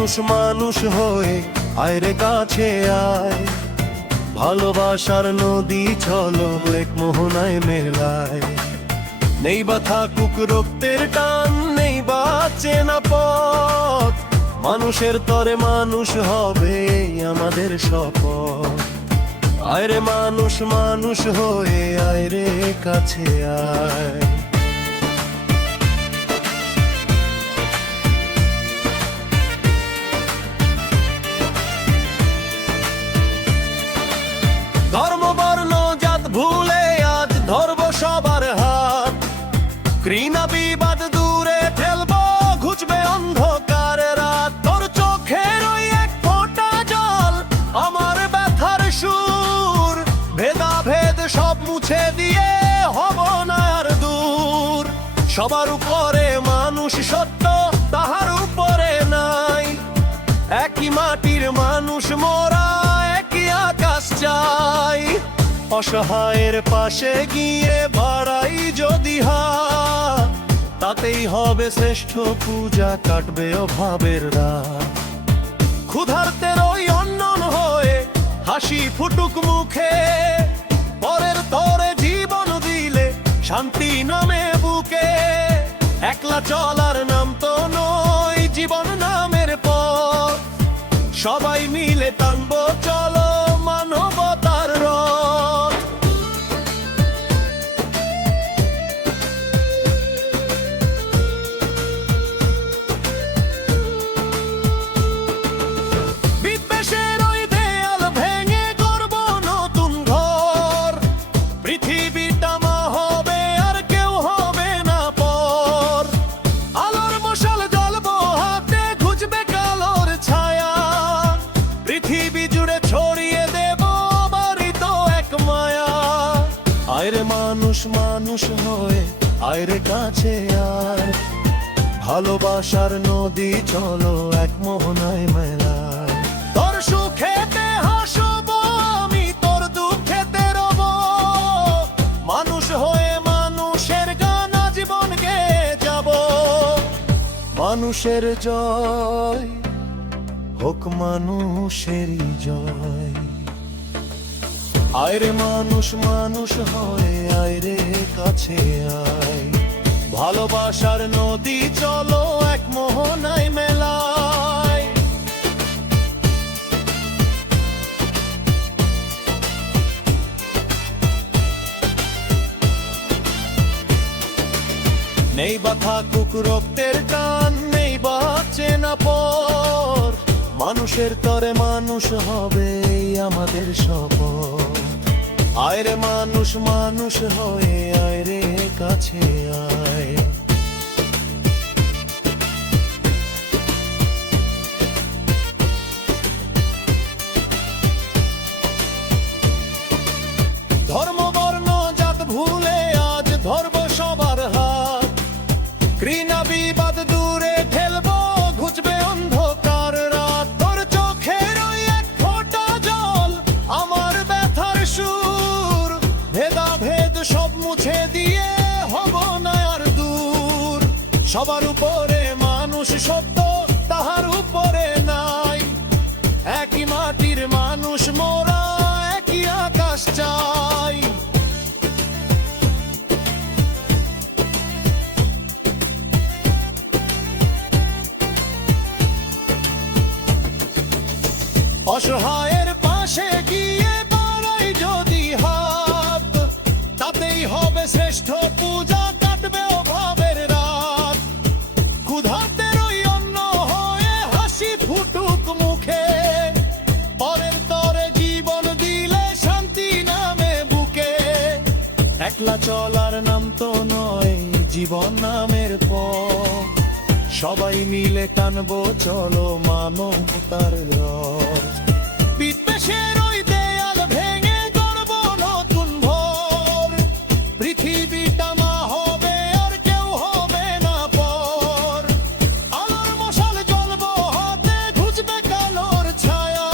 মানুষ মানুষ হয়ে আয়রে কাছে আয়, ভালোবাসার নদী চলো এক মোহনায় মেলায়। নেই বা থাকুক রক্তের টান, নেই বা চেনা পথ, মানুষের তরে মানুষ হবে আমাদের শপথ। আয়রে মানুষ মানুষ হয়ে আয়রে কাছে আয়। ধর্ম বর্ণ জাত ভুলে আজ ধরব সবার হাত, ঘৃণা বিবাদ দূরে ঠেলবো ঘুচবে অন্ধকারে রাত। তোর চোখের ওই এক ফোঁটা জল আমার ব্যথার সুর, ভেদাভেদ সব মুছে দিয়ে হব না আর দূর। সবার উপরে মানুষ সত্য, তাহার উপরে নাই, একই মাটির মানুষ মোরা, একই আকাশ চাই। অসহায়ের পাশে গিয়ে বাড়াই যদি হাত, তাতেই হবে শ্রেষ্ঠ পূজা, কাটবে অভাবের রাত। ক্ষুধার্তের ওই অন্নন হয়ে হাসি ফুটুক মুখে, পরের তরে জীবন দিলে শান্তি নামে বুকে। একলা চলার নাম তো নয় জীবন নামের পথ, সবাই মিলে টানবো চলো মানবতার রথ। বিদ্বেষের ওই দেয়াল ভেঙে গড়ব নতুন ঘর, পৃথিবীটা মা হবে আর কেউ হবে না পর। আলোর মশাল জ্বলবো হাতে, ঘুচবে কালোর ছায়া, পৃথিবী জুড়ে ছড়িয়ে দেব বাড়ি তো এক মায়া। আয়রে মানুষ মানুষ হয়ে আয়রে কাছে আয়, ভালোবাসার নদী চলো এক মোহনায় মেলায়। তোর সুখেতে হাসবো আমি, তোর দুঃখেতে রব, মানুষ হয়ে মানুষের গান জীবন গেয়ে যাব। মানুষের জয় হোক মানুষেরই জয়। আয়রে মানুষ মানুষ হয়ে আয়রে কাছে আয়, ভালোবাসার নদী চলো এক মোহনায় মেলায়। নেই বা থাকুক রক্তের টান, নেই বা চেনা পর, মানুষের তরে মানুষ হবে আমাদের শপথ। আয়রে মানুষ মানুষ হয়ে আয়রে কাছে আয়। ধর্ম বর্ণ জাত ভুলে আজ ধরব সবার হাত, ঘৃণা বিবাদ দূরে ঠেলবো ঘুচবে অন্ধকার রাত। তোর চোখের ওই এক ফোঁটা জল আমার ব্যথার সুর, ভেদাভেদ সব মুছে দিয়ে হব না আর দূর। সবার উপরে মানুষ সত্য, তাহার উপরে নাই, একই মাটির মানুষ মোরা, একই আকাশ চাই। অসহায়ের পাশে গিয়ে বাড়াই যদি হাত, তাতেই হবে শ্রেষ্ঠ পূজা, কাটবে অভাবের রাত। ক্ষুধার্তের ওই অন্ন হয়ে হাসি ফুটুক মুখে, পরের তরে জীবন দিলে শান্তি নামে বুকে। একলা চলার নাম তো নয় জীবন নামের পথ, সবাই মিলে টানবো চলো মানবতার রথ। বিদ্বেষের ওই দেয়াল ভেঙে গড়ব নতুন ভোর, পৃথিবীটা মা হবে আর কেউ হবে না পর। আলোর মশাল জ্বলবো হাতে, ঘুচবে কালোর ছায়া,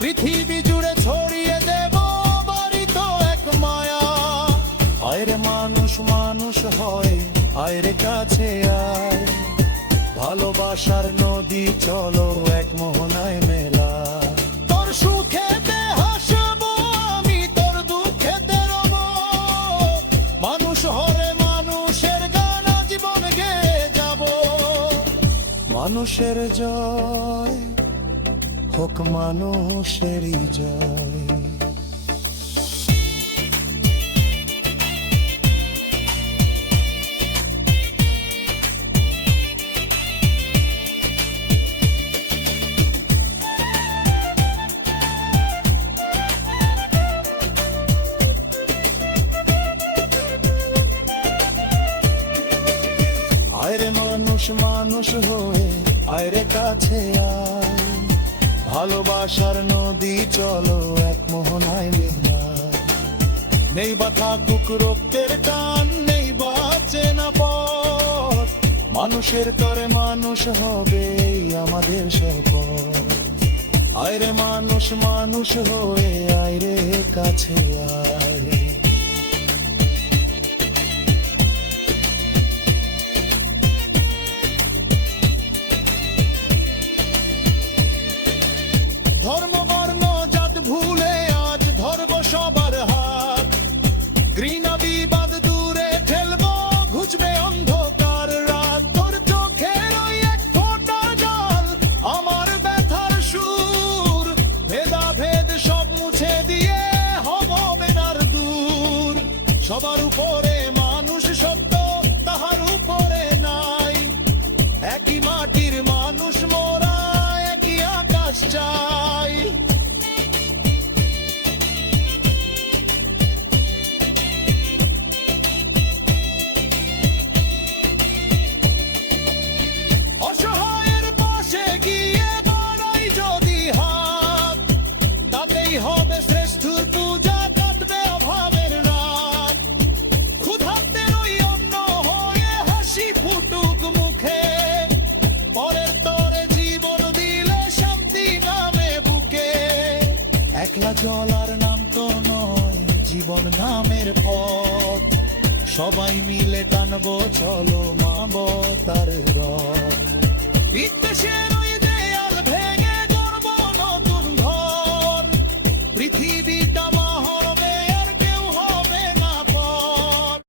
পৃথিবী জুড়ে ছড়িয়ে দেব বাড়ি তো এক মায়া। আয়রে মানুষ মানুষ হয় আয়রে কাছে আয়, ভালোবাসার নদী চলো এক মোহনায় মেলা। তোর সুখেতে হাসবো আমি, তোর দুঃখেতে রব। মানুষ হরে মানুষের গান জীবন গেয়ে যাব। মানুষের জয় হোক মানুষেরই জয়। আয়রে মানুষ মানুষ হয়ে আয়রে কাছে আয়। ভালোবাসার নদী চলো এক মোহনায় মিলায়। নেই বা থাকুক রক্তের টান, নেই বা চেনা পথ। মানুষের তরে মানুষ হবে আমাদের শপথ। আয়রে মানুষ মানুষ হয়ে আয়রে কাছে আয়। ধর্ম বর্ণ জাত ভুলে আজ ধরব সবার হাত। ঘৃণা বিবাদ দূরে ঠেলবো, ঘুচবে অন্ধকার রাত। তোর চোখের ওই এক ফোঁটা জল আমার ব্যথার সুর। ভেদাভেদ সব মুছে দিয়ে হব বেনার দূর। সবার উপরে মানুষ সত্য, তাহার উপরে নাই। একই মাটির মানুষ মোরা, একই আকাশ চাই। অসহায়ের পাশে গিয়ে বাড়াই যদি হাত, তাতেই হবে শ্রেষ্ঠর পূজা, কাটবে অভাবের রাত। ক্ষুধার্তের ওই অন্ন হয়ে হাসি ফুটুক মুখে। পরের তরে জীবন দিলে শান্তি নামে বুকে। একলা চলার নাম তো নয় জীবন নামের পথ। সবাই মিলে টানবো চলো মানবতার রথ। বিদ্বেষের ওই